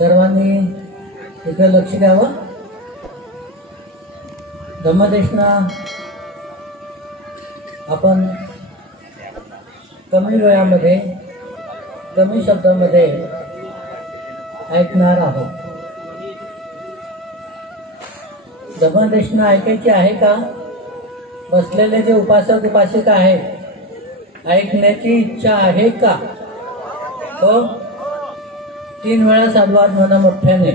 सर्वांनी इकडे लक्ष द्यावं. धम्मदेशना आपण कमी वेळामध्ये कमी शब्दामध्ये ऐकणार आहोत. धम्मदेशना ऐकायची आहे का? बसलेले जे उपासक उपासिका आहेत ऐकण्याची इच्छा आहे का? हो, 3 वेळा साधुवाद म्हणा मोठ्याने.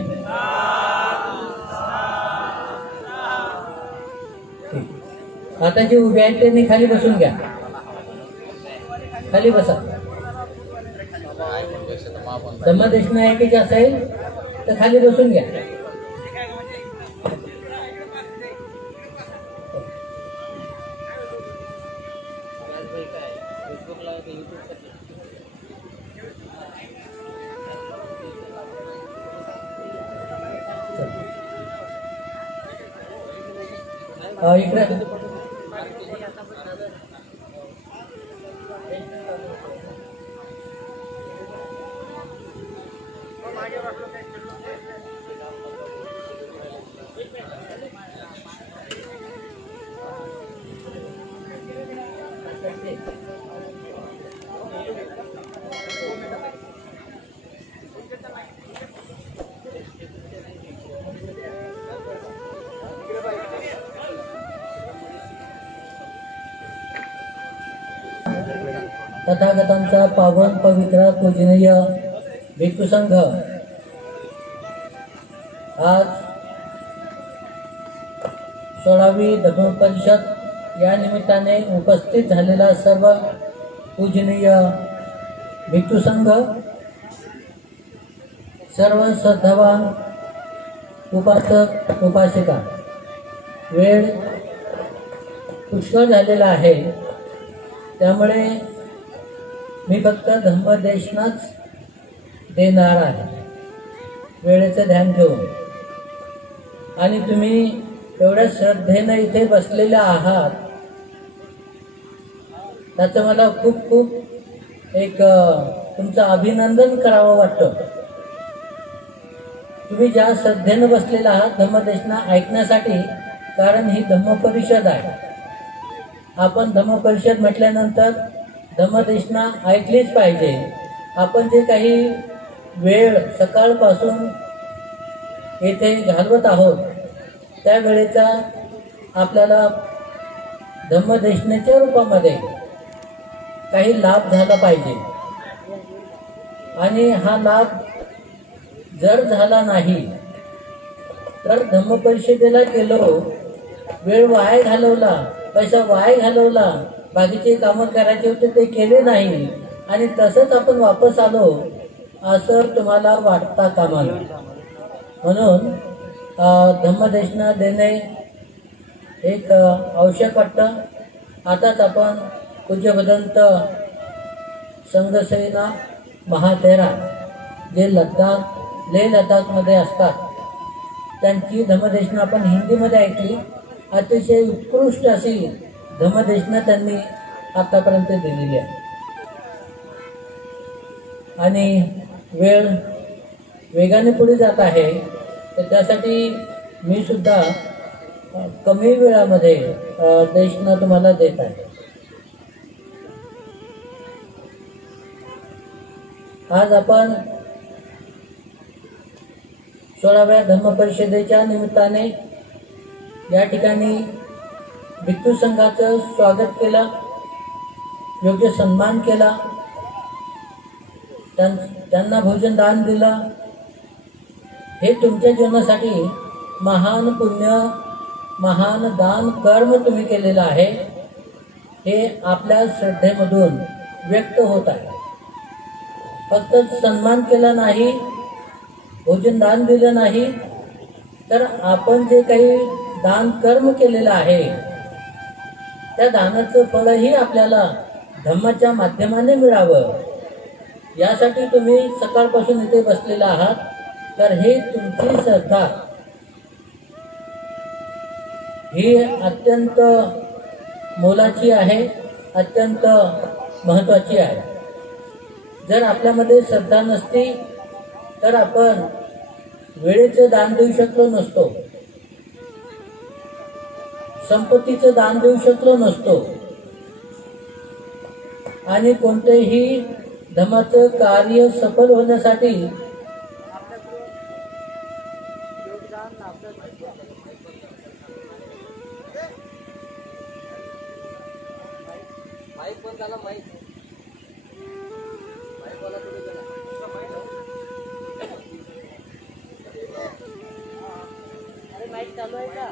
आता जे उभे आहेत त्यांनी खाली बसून घ्या. खाली बसा. धम्मदेशना ऐकायची असेल तर खाली बसून घ्या. इकडे तथागतांचा पावन पवित्र पूजनीय भिक्खू संघ आज 16वी धम्मपरिषद या निमित्ताने उपस्थित झालेला सर्व पूजनीय भिक्खू संघ, सर्व श्रद्धावान उपासक उपासिका, वेळ पुष्कळ झालेला आहे त्यामुळे मी फक्त धम्मदेशनाच देणार आहे वेळेचं ध्यान ठेवून. आणि तुम्ही एवढ्या श्रद्धेनं इथे बसलेले आहात त्याचं मला खूप खूप एक तुमचं अभिनंदन करावं वाटतं. तुम्ही ज्या श्रद्धेनं बसलेला आहात धम्मदेशना ऐकण्यासाठी, कारण ही धम्मपरिषद आहे. आपण धम्मपरिषद म्हटल्यानंतर धम्मदेशना ऐकलीच पाहिजे. आपण जे काही वेळ सकाळपासून येथे घालवत आहोत त्या वेळेचा आपल्याला धम्मदेशनेच्या रूपामध्ये काही लाभ झाला पाहिजे. आणि हा लाभ जर झाला नाही तर धम्मपरिषदेला गेलो, वेळ वाया घालवला, पैसा वाया घालवला, बाकीचे कामं करायचे होते ते केले नाही आणि तसंच आपण वापस आलो असं तुम्हाला वाटता कामा नये. म्हणून धम्मदेशना देणे एक आवश्यक वाटतं. आताच आपण पूज्य भदंत संघसेना महातेरा जे लेह लडाखमध्ये असतात त्यांची धम्मदेशना आपण हिंदीमध्ये ऐकली. अतिशय उत्कृष्ट अशी धम्मदेशना त्यांनी आतापर्यंत दिलेली आहे. आणि वेळ वेगाने पुढे जात आहे तर त्यासाठी मी सुद्धा कमी वेळामध्ये देशना तुम्हाला देत आहे. आज आपण 16व्या धम्मपरिषदेच्या निमित्ताने या ठिकाणी भिक्खू संघाचं स्वागत केलं, योग्य सन्मान केला, त्यांना भोजन दान दिलं. हे तुमच्या जीवनासाठी महान पुण्य, महान दान कर्म तुम्ही केलेलं आहे. हे आपल्या श्रद्धेमधून व्यक्त होत आहे. फक्त सन्मान केला नाही, भोजन दान दिलं नाही तर आपण जे काही दान कर्म केलेलं आहे त्या दानाचं फळही आपल्याला धम्माच्या माध्यमाने मिळावं यासाठी तुम्ही सकाळपासून इथे बसलेला आहात. तर हे तुमची श्रद्धा ही अत्यंत मोलाची आहे, अत्यंत महत्त्वाची आहे. जर आपल्यामध्ये श्रद्धा नसती तर आपण वेळेचं दान देऊ शकलो नसतो, संपत्तीचं दान देऊ शकलो नसतो आणि कोणतेही धर्माचं कार्य सफल होण्यासाठी चालू आहे का?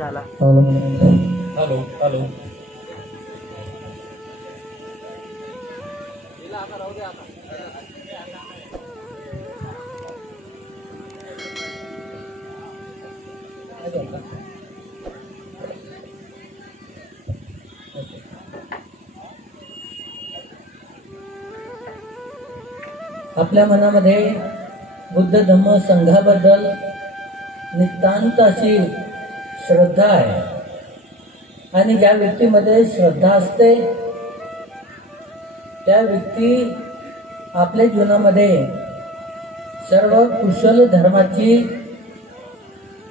झाला. Hello hello. आपल्या मनामध्ये बुद्ध धम्म संघाबद्दल नितांत अशी श्रद्धा आहे आणि ज्या व्यक्तीमध्ये श्रद्धा असते त्या व्यक्ती आपल्या जीवनामध्ये सर्व कुशल धर्माची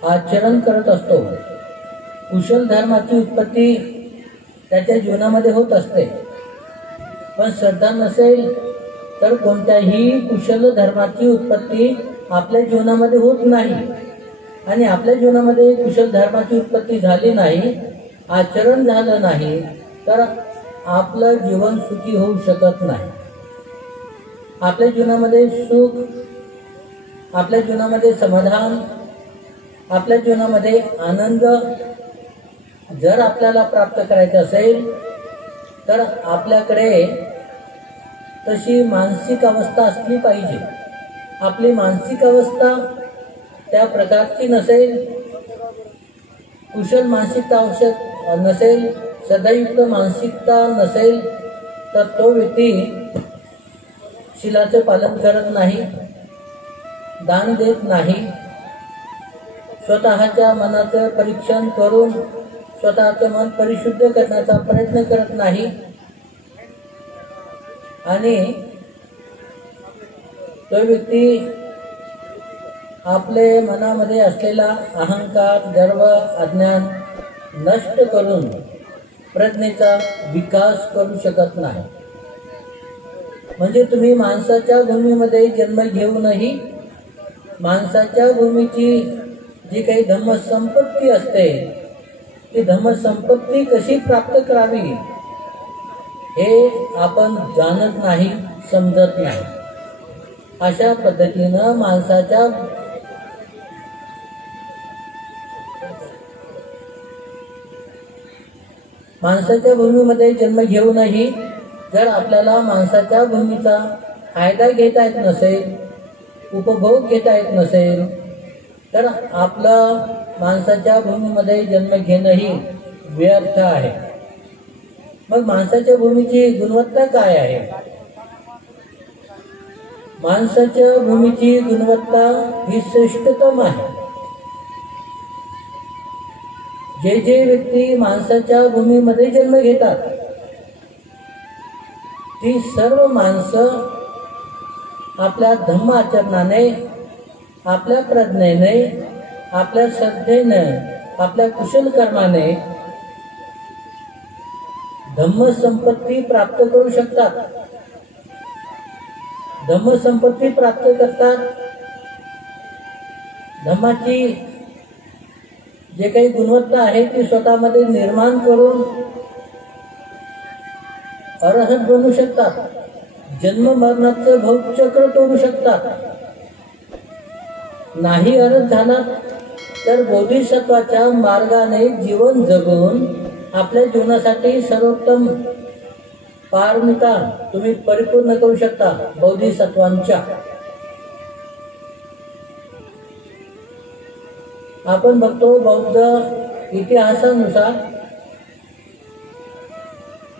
आचरण करत असतो. कुशल धर्माची उत्पत्ती त्याच्या जीवनामध्ये होत असते. पण श्रद्धा नसेल तर कोणत्याही कुशल धर्माची उत्पत्ती आपल्या जीवनामध्ये होत नाही. आणि आपल्या जीवनामध्ये कुशल धर्माची उत्पत्ती झाली नाही, आचरण झालं नाही तर आपलं जीवन सुखी होऊ शकत नाही. आपल्या जीवनामध्ये सुख, आपल्या जीवनामध्ये समाधान, आपल्या जीवनामध्ये आनंद जर आपल्याला प्राप्त करायचा असेल तर आपल्याकडे तशी मानसिक अवस्था असली पाहिजे. आपली मानसिक अवस्था त्या प्रकारची नसेल, कुशल मानसिकता आवश्यक नसेल, सदैवयुक्त मानसिकता नसेल तर तो व्यक्ती शीलाचे पालन करत नाही, दान देत नाही, स्वतःच्या मनाचं परीक्षण करून स्वतःचं मन परिशुद्ध करण्याचा प्रयत्न करत नाही आणि तो व्यक्ती आपले मनामध्ये असलेला अहंकार, गर्व, अज्ञान नष्ट करून प्रज्ञेचा विकास करू शकत नाही. म्हणजे तुम्ही माणसाच्या भूमीमध्ये जन्म घेऊनही माणसाच्या भूमीची जी काही धम्मसंपत्ती असते ती धम्मसंपत्ती कशी प्राप्त करावी हे आपण जाणत नाही, समजत नाही. अशा पद्धतीनं माणसाच्या भूमीमध्ये जन्म घेऊनही जर आपल्याला माणसाच्या भूमीचा फायदा घेता येत नसेल, उपभोग घेता येत नसेल तर आपलं माणसाच्या भूमीमध्ये जन्म घेणंही व्यर्थ आहे. मग माणसाच्या भूमीची गुणवत्ता काय आहे? माणसाच्या भूमीची गुणवत्ता ही श्रेष्ठतम आहे. जे जे व्यक्ती माणसाच्या भूमीमध्ये जन्म घेतात ती सर्व माणसं आपल्या धम्म आचरणाने, आपल्या प्रज्ञेने, आपल्या श्रद्धेने, आपल्या कुशल कर्माने धम्मसंपत्ती प्राप्त करू शकतात. धम्मसंपत्ती प्राप्त करतात. धम्माची जे काही गुणवत्ता आहे ती स्वतःमध्ये निर्माण करून अरहत बनू शकतात. जन्म मरणाचं भवचक्र तोडू शकतात. नाही अर्हत झाला तर बोधिसत्वाच्या मार्गाने जीवन जगून आपल्या जीवनासाठी सर्वोत्तम पारमिता तुम्ही परिपूर्ण करू शकता बोधिसत्वांच्या. आपण बघतो बौद्ध इतिहासानुसार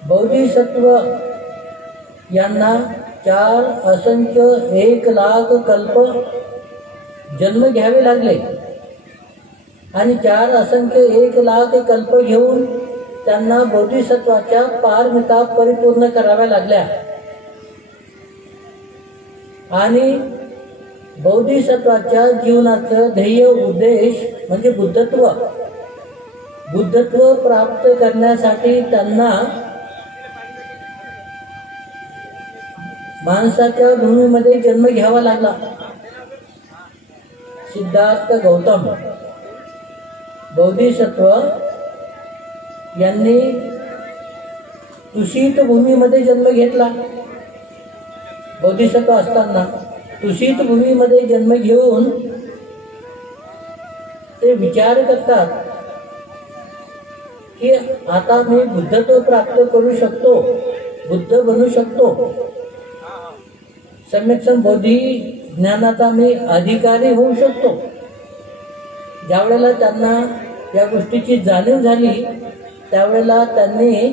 बोधिसत्व यांना 4 असंख्य 1,00,000 कल्प जन्म घ्यावे लागले आणि 4 असंख्य 1,00,000 कल्प घेऊन त्यांना बोधिसत्वाच्या पारमिता परिपूर्ण कराव्या लागल्या. आणि बोधिसत्वाच्या जीवनाचं ध्येय उद्देश म्हणजे बुद्धत्व प्राप्त करण्यासाठी त्यांना माणसाच्या भूमीमध्ये जन्म घ्यावा लागला. सिद्धार्थ गौतम बोधिसत्व यांनी तुषित भूमीमध्ये जन्म घेतला. बोधिसत्व असताना तुषित भूमीमध्ये जन्म घेऊन ते विचार करतात की आता मी बुद्धत्व प्राप्त करू शकतो, बुद्ध बनू शकतो, सम्यक् बोधी ज्ञानाचा मी अधिकारी होऊ शकतो. ज्यावेळेला त्यांना या गोष्टीची जाणीव झाली त्यावेळेला त्यांनी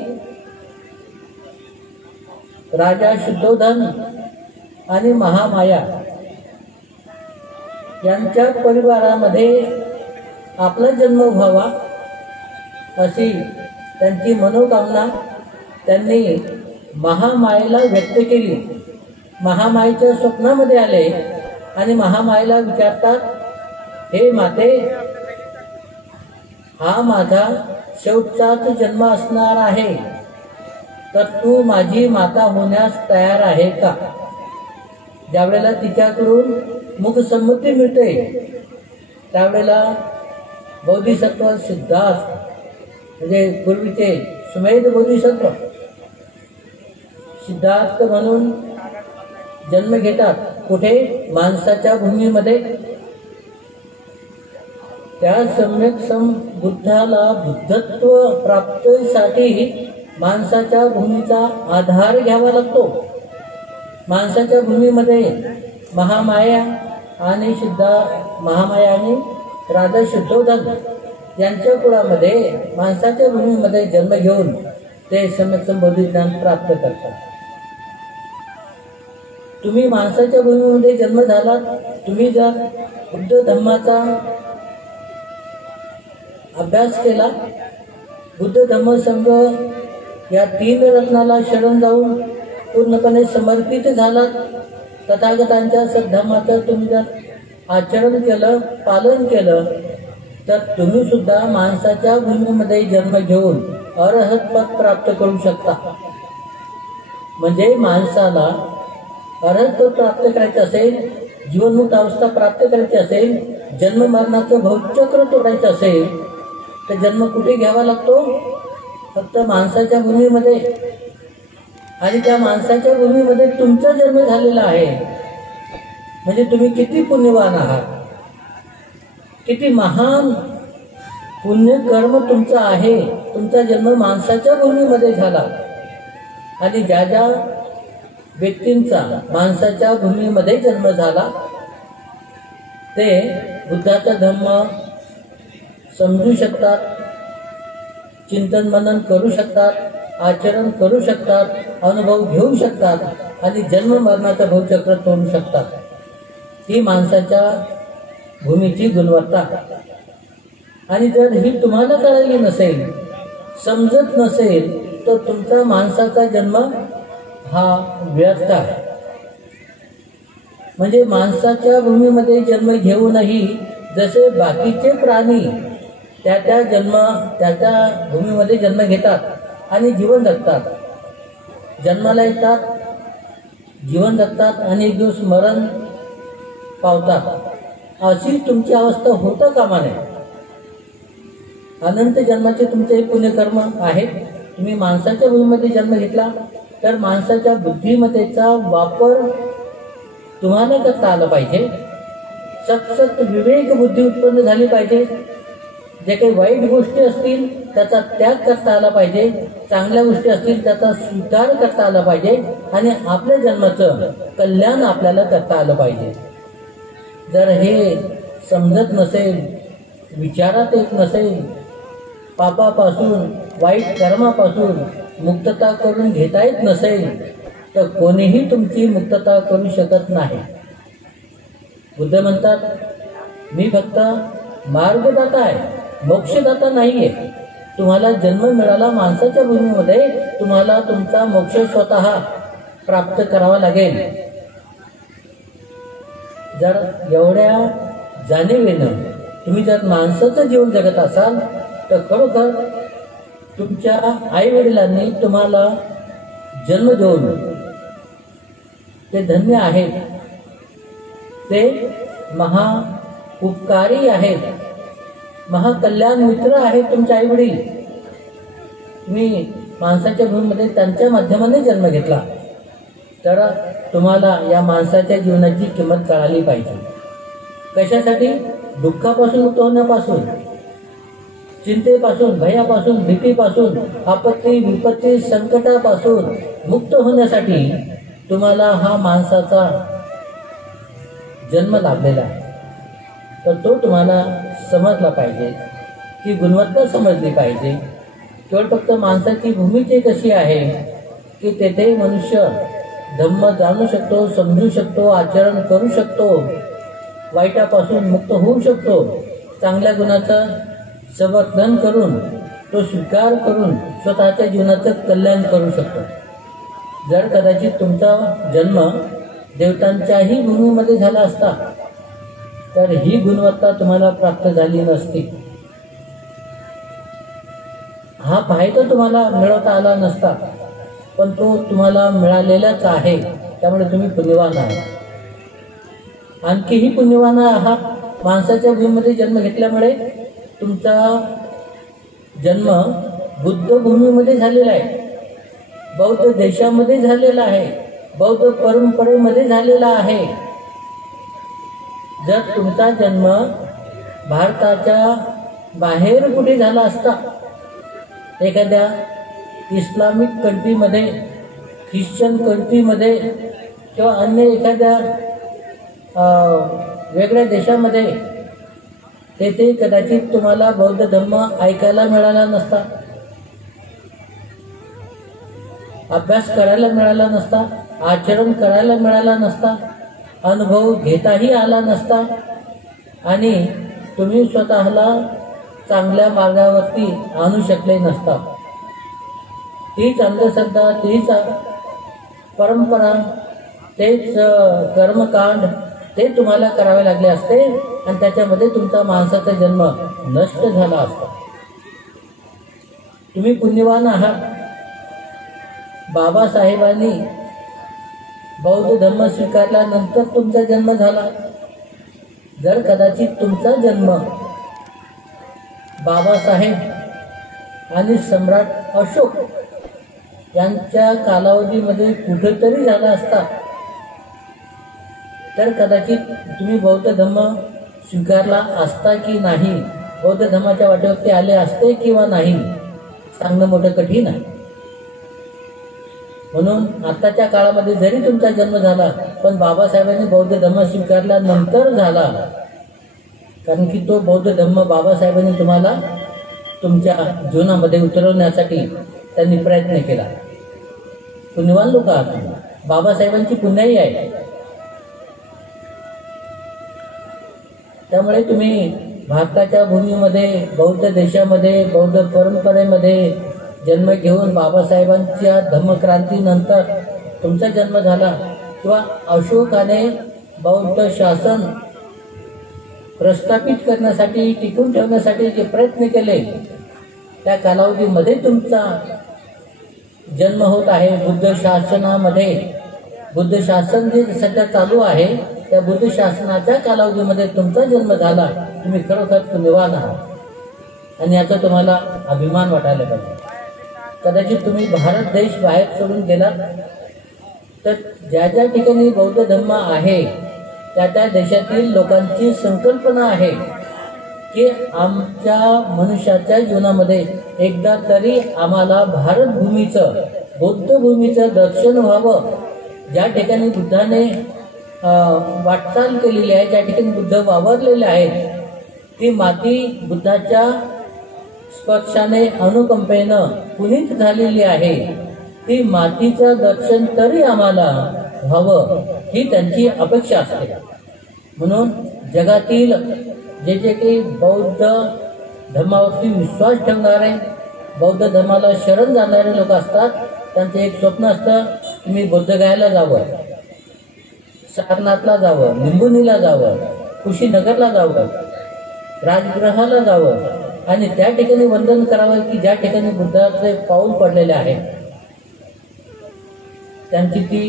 राजा शुद्धोधन आणि महामाया यांच्या परिवारामध्ये आपला जन्म व्हावा अशी त्यांची मनोकामना त्यांनी महामायेला व्यक्त केली. महामायेच्या स्वप्नामध्ये आले आणि महामायेला विचारतात, हे माते, हा माझा शेवटचाच जन्म असणार आहे, तर तू माझी माता होण्यास तयार आहे का? ज्यावेळेला तिच्याकडून मुखसंमती मिळते त्यावेळेला बोधिसत्व सिद्धार्थ म्हणजे पूर्वीचे सुमेध बोधिसत्व सिद्धार्थ म्हणून जन्म घेतात. कुठे? माणसाच्या भूमीमध्ये. त्या सम्यक बुद्धाला बुद्धत्व प्राप्तीसाठी माणसाच्या भूमीचा आधार घ्यावा लागतो. माणसाच्या भूमीमध्ये महामाया आणि राजा शुद्धोधन यांच्या कुळामध्ये माणसाच्या भूमीमध्ये जन्म घेऊन ते सम्यक बोधी ज्ञान प्राप्त करतात. तुम्ही माणसाच्या भूमीमध्ये जन्म झालात. तुम्ही जर बुद्ध धम्माचा अभ्यास केला, बुद्ध धम्म संघ या 3 रत्नाला शरण जाऊन पूर्णपणे समर्पित झालात, तथागतांच्या सद्धम्माचं तुम्ही जर आचरण केलं, पालन केलं, तर तुम्ही सुद्धा माणसाच्या भूमीमध्ये जन्म घेऊन अरहत पद प्राप्त करू शकता. म्हणजे माणसाला अरहत प्राप्त करायचं असेल, जीवनमुक्त अवस्था प्राप्त करायची असेल, जन्म मरणाचं भवचक्र तोडायचं असेल तर जन्म कुठे घ्यावा लागतो? फक्त माणसाच्या भूमीमध्ये. आणि त्या माणसाच्या भूमीमध्ये तुमचा जन्म झालेला आहे. म्हणजे तुम्ही किती पुण्यवान आहात, किती महान पुण्यकर्म तुमचं आहे. तुमचा जन्म माणसाच्या भूमीमध्ये झाला. आणि ज्या ज्या व्यक्तींचा माणसाच्या भूमीमध्ये जन्म झाला ते बुद्धाचा धम्म समजू शकतात, चिंतन मनन करू शकतात, आचरण करू शकतात, अनुभव घेऊ शकतात आणि जन्म मरणाचं भवचक्र तोडू शकतात. ही माणसाच्या भूमीची गुणवत्ता. आणि जर ही तुम्हाला कळली नसेल, समजत नसेल, तर तुमचा माणसाचा जन्म हा व्यर्थ आहे. म्हणजे माणसाच्या भूमीमध्ये जन्म घेऊनही जसे बाकीचे प्राणी त्या भूमीमध्ये जन्म घेतात आणि जीवन जगतात, जन्माला येतात, जीवन जगतात आणि एक दिवस मरण पावतात, अशी तुमची अवस्था होता कामा नये. अनंत जन्माचे तुमचे पुण्यकर्म आहेत. तुम्ही माणसाच्या भूमीमध्ये जन्म घेतला तर माणसाच्या बुद्धिमत्तेचा वापर तुम्हाला करता आला पाहिजे. सतत विवेक बुद्धी उत्पन्न झाली पाहिजे. जे काही वाईट गोष्टी असतील त्याचा त्याग करता आला पाहिजे, चांगल्या गोष्टी असतील त्याचा स्वीकार करता आला पाहिजे आणि आपल्या जन्माचं कल्याण आपल्याला करता आलं पाहिजे. जर हे समजत नसेल, विचारात येत नसेल, पापापासून वाईट कर्मापासून मुक्तता करून घेता येत नसेल, तर कोणीही तुमची मुक्तता करू शकत नाही. बुद्ध म्हणतात, मी फक्त मार्गदाता आहे, मोक्षदाता नाहीये. तुम्हाला जन्म मिळाला माणसाच्या भूमीमध्ये, तुम्हाला तुमचा मोक्ष स्वतः प्राप्त करावा लागेल. जर एवढ्या जाणीवेनं तुम्ही जर माणसाचं जीवन जगत असाल तर खरोखर तुमच्या आई वडिलांनी तुम्हाला जन्म देऊन ते धन्य आहेत, ते महा उपकारी आहेत, महाकल्याण मित्र आहेत तुमचे आई वडील. तुम्ही माणसाच्या भूमीमध्ये त्यांच्या माध्यमाने जन्म घेतला, तर तुम्हाला या माणसाच्या जीवनाची किंमत कळाली पाहिजे. कशासाठी? दुःखापासून मुक्त होण्यापासून, चिंतेपासून, भयापासून, भीतीपासून, आपत्ती विपत्ती संकटापासून मुक्त होण्यासाठी तुम्हाला हा माणसाचा जन्म लाभलेला आहे. तर तो तुम्हाला समजला पाहिजे, ती गुणवत्ता समजली पाहिजे. केवळ फक्त माणसाची भूमिती कशी आहे की तेथे मनुष्य धम्म जाणू शकतो, समजू शकतो, आचरण करू शकतो, वाईटापासून मुक्त होऊ शकतो, चांगल्या गुणाचं संवर्धन करून तो स्वीकार करून स्वतःच्या जीवनाचं कल्याण करू शकतो. जर कदाचित तुमचा जन्म देवतांच्याही भूमीमध्ये झाला असता तर ही गुणवत्ता तुम्हाला प्राप्त झाली नसती, हा फायदा तुम्हाला मिळवता आला नसता. पण तो तुम्हाला मिळालेलाच आहे, त्यामुळे तुम्ही पुण्यवान आहात. आणखीही पुण्यवान आहात माणसाच्या भूमीमध्ये जन्म घेतल्यामुळे. तुमचा जन्म बुद्ध भूमीमध्ये झालेला आहे, बौद्ध देशामध्ये झालेला आहे, बौद्ध परंपरेमध्ये झालेला आहे. जर तुमचा जन्म भारताच्या बाहेर कुठे झाला असता, एखाद्या इस्लामिक कंट्रीमध्ये, ख्रिश्चन कंट्रीमध्ये किंवा अन्य एखाद्या वेगळ्या देशामध्ये, तेथे कदाचित तुम्हाला बौद्ध धर्म ऐकायला मिळाला नसता, अभ्यास करायला मिळाला नसता, आचरण करायला मिळाला नसता, अनुभव घेताही आला नसता आणि तुम्ही स्वतःला चांगल्या मार्गावरती आणू शकले नसता. तीच अंधश्रद्धा, तीच परंपरा, तेच कर्मकांड ते तुम्हाला करावे लागले असते आणि त्याच्यामध्ये तुमचा माणसाचा जन्म नष्ट झाला असता. तुम्ही पुण्यवान आहात. बाबासाहेबांनी बौद्ध धर्म स्वीकारल्यानंतर तुमचा जन्म झाला. जर कदाचित तुमचा जन्म बाबासाहेब आणि सम्राट अशोक यांच्या कालावधीमध्ये कुठेतरी झाला असता तर कदाचित तुम्ही बौद्ध धर्म स्वीकारला असता की नाही, बौद्ध धर्माच्या वाटेवरती आले असते किंवा नाही, सांगणं मोठं कठीण आहे. म्हणून आताच्या काळामध्ये जरी तुमचा जन्म झाला पण बाबासाहेबांनी बौद्ध धर्म स्वीकारल्यानंतर झाला, कारण की तो बौद्ध धर्म बाबासाहेबांनी तुम्हाला तुमच्या जीवनामध्ये उतरवण्यासाठी त्यांनी प्रयत्न केला. पुण्यवान लोक आहात तुम्ही, बाबासाहेबांची पुण्याई आहे. त्यामुळे तुम्ही भारताच्या भूमीमध्ये, बौद्ध देशामध्ये, बौद्ध परंपरेमध्ये जन्म घेऊन बाबासाहेबांच्या धम्मक्रांतीनंतर तुमचा जन्म झाला किंवा अशोकाने बौद्ध शासन प्रस्थापित करण्यासाठी, टिकून ठेवण्यासाठी जे प्रयत्न केले त्या कालावधीमध्ये तुमचा जन्म होत आहे. बुद्ध शासनामध्ये, बुद्ध शासन जे सध्या चालू आहे त्या बुद्ध शासनाच्या कालावधीमध्ये तुमचा जन्म झाला. तुम्ही खरोखर पुण्यवान आहात आणि याचा तुम्हाला अभिमान वाटायला पाहिजे. कदाचित तुम्ही भारत देश बाहेर सोडून गेलात तर ज्या ज्या ठिकाणी बौद्ध धर्म आहे त्या त्या देशातील लोकांची संकल्पना आहे की आमच्या मनुष्याच्या जीवनामध्ये एकदा तरी आम्हाला भारत भूमीचं, बौद्ध भूमीचं दर्शन व्हावं. ज्या ठिकाणी बुद्धाने वाटचाल केलेली आहे, ज्या ठिकाणी बुद्ध वावरलेले आहेत, ती माती बुद्धाच्या स्पर्शाने, अनुकंपेनं पुनीत झालेली आहे ती मातीचं दर्शन तरी आम्हाला व्हावं ही त्यांची अपेक्षा असते. म्हणून जगातील जे जे काही बौद्ध धर्मावरती विश्वास ठेवणारे, बौद्ध धर्माला शरण जाणारे लोक असतात, त्यांचं एक स्वप्न असतं की मी बुद्धगयाला जावं, सारनाथला जावं, लिंबुनीला जावं, कुशीनगरला जावं, राजगृहाला जावं आणि त्या ठिकाणी वंदन करावं की ज्या ठिकाणी बुद्धाचे पाऊल पडलेले आहे. त्यांची ती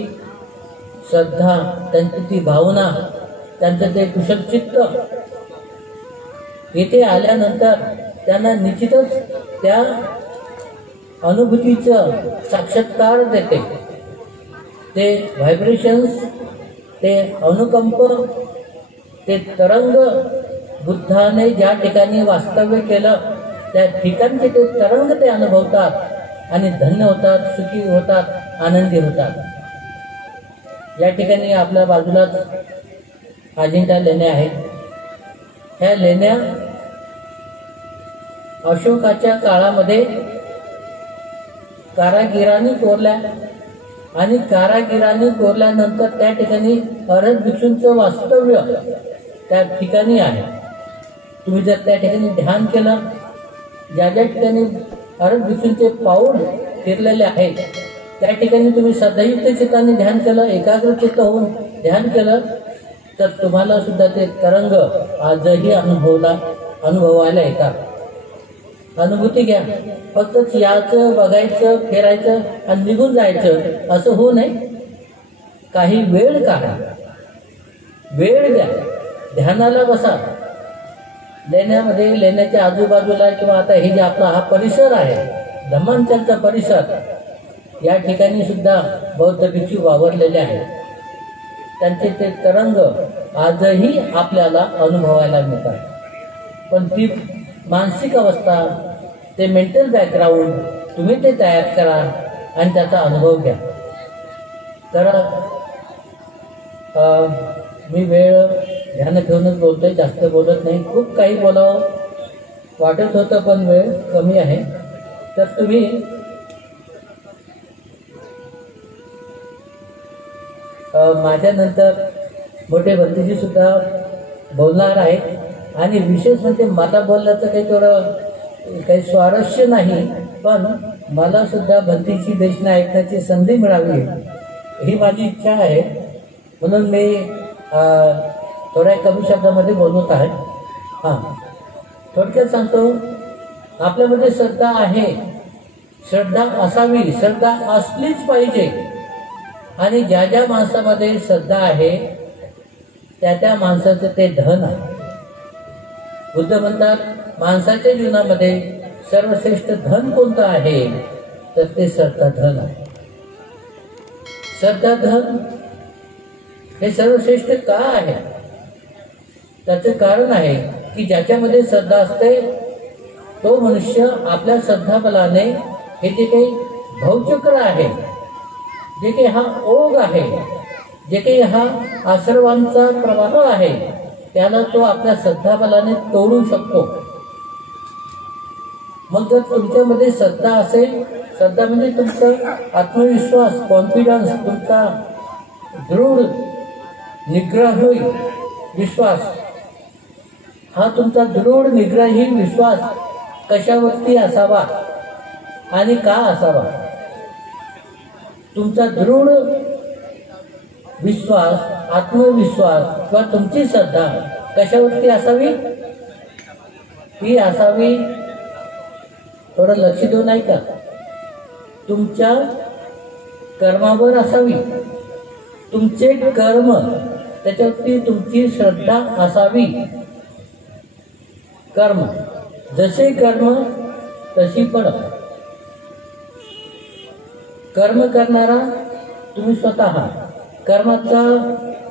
श्रद्धा, त्यांची ती भावना, त्यांचं ते कुशल चित्त येथे आल्यानंतर त्यांना निश्चितच त्या अनुभूतीचं साक्षात्कार देते. ते व्हायब्रेशन्स, ते अनुकंप, ते तरंग बुद्धाने ज्या ठिकाणी वास्तव्य केलं त्या ठिकाणचे ते तरंग ते अनुभवतात आणि धन्य होतात, सुखी होतात, आनंदी होतात. या ठिकाणी आपल्या बाजूलाच अजिंठा लेण्या आहेत. ह्या लेण्या अशोकाच्या काळामध्ये कारागिरांनी कोरल्या आणि कारागिरांनी कोरल्यानंतर त्या ठिकाणी अरहत भिक्षूंचं वास्तव्य त्या ठिकाणी आहे. तुम्ही जर त्या ठिकाणी ध्यान केलं, ज्या ज्या ठिकाणी अरहत भिक्षूंचे पाऊल फिरलेले आहेत त्या ठिकाणी तुम्ही सदैव चित्ताने ध्यान केलं, एकाग्रचित्त होऊन ध्यान केलं तर तुम्हाला सुद्धा ते तरंग आजही अनुभवायला येतात. अनुभूती घ्या. फक्त याचं, बघायचं, फिरायचं आणि निघून जायचं असं होऊ नये. काही वेळ काढा, वेळ द्या, ध्यानाला बसा. लेण्यामध्ये, लेण्याच्या आजूबाजूला किंवा आता हे जे आपला हा परिसर आहे धम्मांचलचा परिसर, या ठिकाणी सुद्धा बौद्ध भिक्षू वावरलेले आहेत. त्यांचे ते तरंग आजही आपल्याला अनुभवायला मिळतात. पण ती मानसिक अवस्था, ते मेंटल बॅकग्राऊंड तुम्ही ते तयार करा आणि त्याचा अनुभव घ्या. तर मी वेळ ध्यान ठेवूनच बोलतोय, जास्त बोलत नाही. खूप काही बोलावं वाटत होतं पण वेळ कमी आहे. तर तुम्ही माझ्यानंतर मोठे भंतीजी सुद्धा बोलणार आहेत आणि विशेष म्हणजे मला बोलण्याचं काही थोडं काही स्वारस्य नाही, पण मला सुद्धा भंतीची देशना ऐकण्याची संधी मिळावी ही माझी इच्छा आहे. म्हणून मी थोड्या कमी शब्दामध्ये बोलत आहे. थोडक्यात सांगतो, आपल्यामध्ये श्रद्धा आहे, श्रद्धा असावी, श्रद्धा असलीच पाहिजे. आणि ज्या ज्या माणसामध्ये श्रद्धा आहे त्या त्या माणसाचं ते धन आहे. बुद्ध म्हणतात माणसाच्या जीवनामध्ये सर्वश्रेष्ठ धन कोणतं आहे तर ते श्रद्धा धन आहे. श्रद्धा धन हे सर्वश्रेष्ठ का आहे? त्याचं कारण आहे की ज्याच्यामध्ये श्रद्धा असते तो मनुष्य आपल्या श्रद्धाबलाने हे जे काही भवचक्र आहे, जे काही हा ओघ आहे, जे काही हा आश्रवांचा प्रवाह आहे, त्याला तो आपल्या श्रद्धाबलाने तोडू शकतो. मग जर तुमच्यामध्ये श्रद्धा असेल, श्रद्धा म्हणजे तुमचा आत्मविश्वास, कॉन्फिडन्स, तुमचा दृढ निग्रही विश्वास, हा तुमचा दृढ निग्रही विश्वास कशावरती असावा आणि का असावा? तुमचा दृढ विश्वास, आत्मविश्वास किंवा तुमची श्रद्धा कशावरती असावी? ही असावी, थोडं लक्ष देऊ नाही का, तुमच्या कर्मावर असावी. तुमचे कर्म त्याच्यावरती तुमची श्रद्धा असावी. कर्म जसे कर्म तशी फळ. कर्म करणारा तुम्ही स्वतः, कर्माचा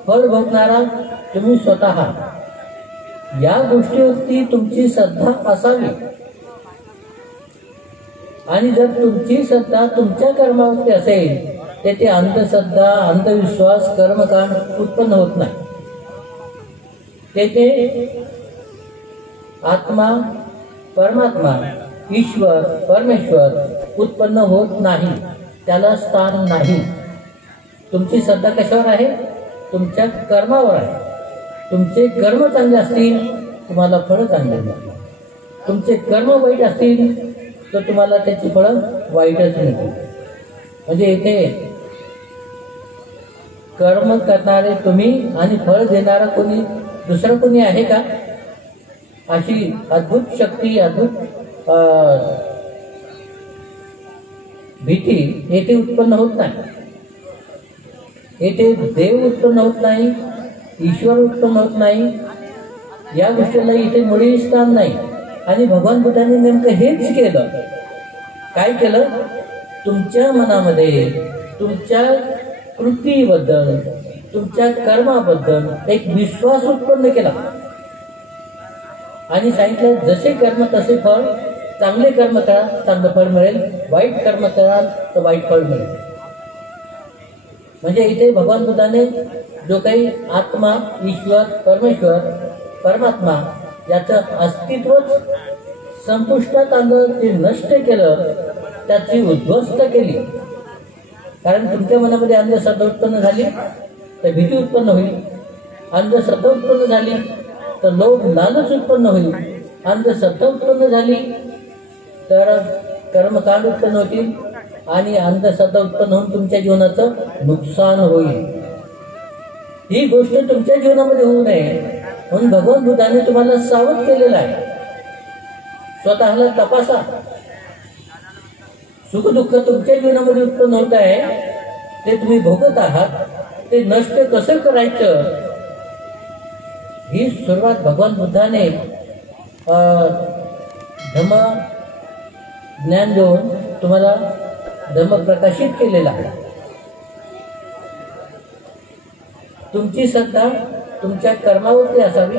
फळ भोगणारा तुम्ही स्वतः. या गोष्टीवरती तुमची श्रद्धा असावी. आणि जर तुमची श्रद्धा तुमच्या कर्मावरती असेल तेथे अंधश्रद्धा, अंधविश्वास, कर्मकांड उत्पन्न होत नाही. तेथे आत्मा, परमात्मा, ईश्वर, परमेश्वर उत्पन्न होत नाही. त्याला स्थान नाही. तुमची श्रद्धा कशावर आहे? तुमच्या कर्मावर आहे. तुमचे कर्म चांगले असतील तुम्हाला फळं चांगले मिळतील. तुमचे कर्म वाईट असतील तर तुम्हाला त्याची फळं वाईटच मिळतील. म्हणजे इथे कर्म करणारे तुम्ही आणि फळ देणारा कोणी दुसरं कोणी आहे का? अशी अद्भुत शक्ती, अद्भुत भीती येथे उत्पन्न होत नाही. येथे देव उत्पन्न होत नाही, ईश्वर उत्पन्न होत नाही. या गोष्टीला इथे मुळी स्थान नाही. आणि भगवान बुद्धांनी नेमकं हेच केलं. काय केलं? तुमच्या मनामध्ये तुमच्या कृतीबद्दल, तुमच्या कर्माबद्दल एक विश्वास उत्पन्न केला आणि सांगितलं जसे कर्म तसे फळ. चांगले कर्म करा चांगलं फळ मिळेल, वाईट कर्म कराल तर वाईट फळ मिळेल. म्हणजे इथे भगवान बुद्धाने जो काही आत्मा, ईश्वर, परमेश्वर, परमात्मा याचं अस्तित्वच संपुष्टात आलं, ते नष्ट केलं, त्याची उद्ध्वस्त केली. कारण तुमच्या मनामध्ये अंधश्रद्धा उत्पन्न झाली तर भीती उत्पन्न होईल. अंधश्रद्धा उत्पन्न झाली तर लोभ लालच उत्पन्न होईल. अंधश्रद्धा उत्पन्न झाली तर कर्मकांड उत्पन्न होतील आणि अंधश्रद्धा उत्पन्न होऊन तुमच्या जीवनाचं नुकसान होईल. ही गोष्ट तुमच्या जीवनामध्ये होऊ नये म्हणून भगवान बुद्धाने तुम्हाला सावध केलेलं आहे. स्वतःला तपासा. सुख दुःख तुमच्या जीवनामध्ये उत्पन्न होत आहे, ते तुम्ही भोगत आहात, ते नष्ट कसं करायचं ही सुरुवात भगवान बुद्धाने धम्म ज्ञान देऊन तुम्हाला धम्म प्रकाशित केलेला आहे. तुमची श्रद्धा तुमच्या कर्मावरती असावी.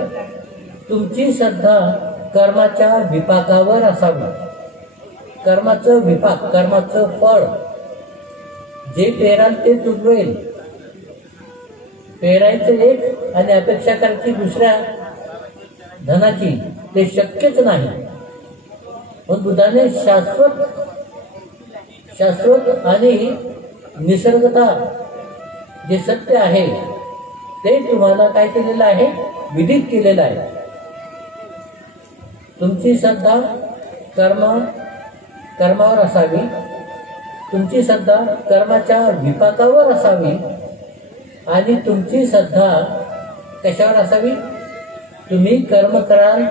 तुमची श्रद्धा कर्माच्या विपाकावर असावी. कर्माचं विपाक, कर्माचं फळ जे पेराल ते उगवेल. पेरायचं एक आणि अपेक्षा करायची दुसऱ्या धनाची, ते शक्यच नाही. पण बुद्धाने शाश्वत आणि निसर्गता जे सत्य आहे ते तुम्हाला काय केलेलं आहे? विदित केलेलं आहे. तुमची श्रद्धा कर्मावर असावी. तुमची श्रद्धा कर्माच्या विपाकावर असावी. आणि तुमची श्रद्धा कशावर असावी? तुम्ही कर्म कराल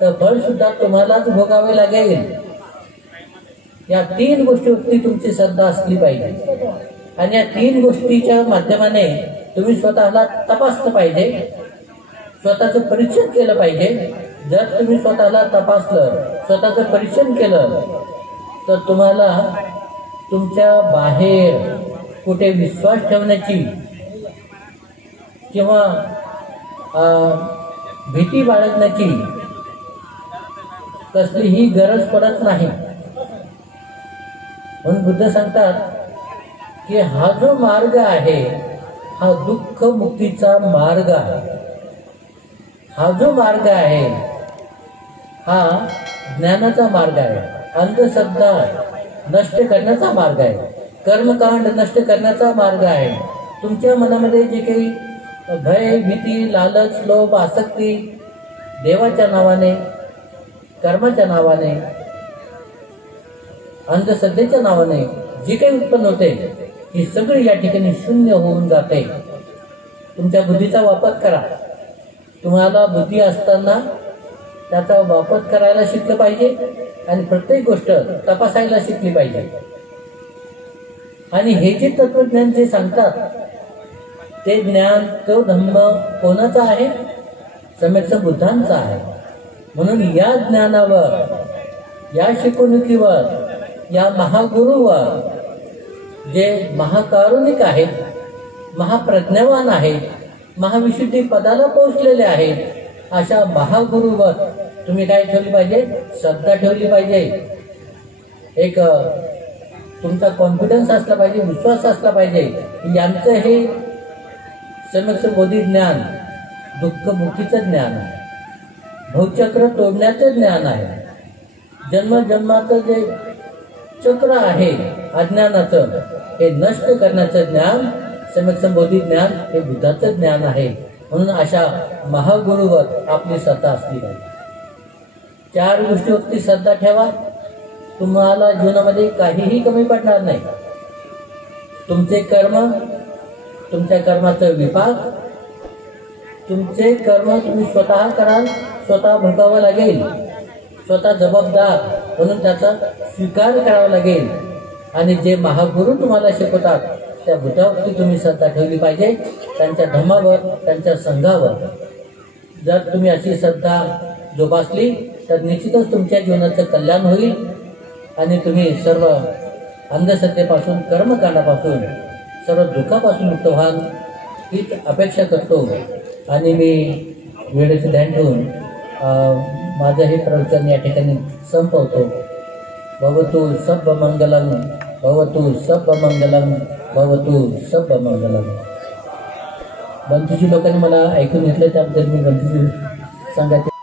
तर फळ सुद्धा तुम्हालाच भोगावे लागेल. या 3 गोष्टीवरती तुमची श्रद्धा असली पाहिजे. आणि या 3 गोष्टीच्या माध्यमाने तुम्ही स्वतःला तपासलं पाहिजे, स्वतःचं परीक्षण केलं पाहिजे. जर तुम्ही स्वतःला तपासलं, स्वतःचं परीक्षण केलं तर तुम्हाला तुमच्या बाहेर कुठे विश्वास ठेवण्याची किंवा भीती बाळगण्याची कसलीही गरज पडत नाही. म्हणून बुद्ध सांगतात की हा जो मार्ग आहे हा दुःख मुक्तीचा मार्ग आहे. हा जो मार्ग आहे हा ज्ञानाचा मार्ग आहे. अंधश्रद्धा नष्ट करण्याचा मार्ग आहे. कर्मकांड नष्ट करण्याचा मार्ग आहे. तुमच्या मनामध्ये जे काही भय, भीती, लालच, लोभ, आसक्ती देवाच्या नावाने, कर्माच्या नावाने, अंधश्रद्धेच्या नावाने जी काही उत्पन्न होते ही सगळी या ठिकाणी शून्य होऊन जाते. तुमच्या बुद्धीचा वापर करा. तुम्हाला बुद्धी असताना त्याचा वापर करायला शिकलं पाहिजे आणि प्रत्येक गोष्ट तपासायला शिकली पाहिजे. आणि हे जे तत्वज्ञान जे सांगतात ते ज्ञान, तो धम्म कोणाचा आहे? सम्यक बुद्धांचा आहे. म्हणून या ज्ञानावर, या शिकवणुकीवर, या महागुरूवर जे महाकारुणिक आहेत, महाप्रज्ञावान आहेत, महाविशुद्धी पदाला पोहोचलेले आहेत, अशा महागुरूवर तुम्ही काय ठेवली पाहिजे? श्रद्धा ठेवली पाहिजे. एक तुमचा कॉन्फिडन्स असला पाहिजे, विश्वास असला पाहिजे की यांचं हे सम्यक बोधी ज्ञान दुःख मुक्तीचं ज्ञान आहे, भवचक्र तोडण्याचं ज्ञान आहे. जन्मजन्माचं जे चक्र आहे अज्ञानाचं हे नष्ट करण्याचं ज्ञान, सम्यक संबोधी ज्ञान हे बुद्धाचं ज्ञान आहे. म्हणून अशा महागुरूवर आपली श्रद्धा असली पाहिजे. 4 गोष्टीवरती श्रद्धा ठेवा, तुम्हाला जीवनामध्ये काहीही कमी पडणार नाही. तुमचे कर्म, तुमच्या कर्माचं विपाक, तुमचे कर्म तुम्ही स्वतः कराल, स्वतः भोगावं लागेल, स्वतः जबाबदार म्हणून त्याचा स्वीकार करावा लागेल. आणि जे महागुरू तुम्हाला शिकवतात त्या बुद्धावरती तुम्ही श्रद्धा ठेवली पाहिजे, त्यांच्या धर्मावर, त्यांच्या संघावर. जर तुम्ही अशी श्रद्धा जोपासली तर निश्चितच तुमच्या जीवनाचं कल्याण होईल आणि तुम्ही सर्व अंधश्रद्धेपासून, कर्मकांडापासून, सर्व दुःखापासून मुक्त व्हाल हीच अपेक्षा करतो. आणि मी वेळेचं ध्यान ठेवून माझं हे प्रवचन या ठिकाणी संपवतो. भवतु सब मंगलम, भवतु सब मंगलम, भवतु सब मंगलम. बंधूजी लोकांनी मला ऐकून घेतलं त्याबद्दल मी बंधूजी सांगायचे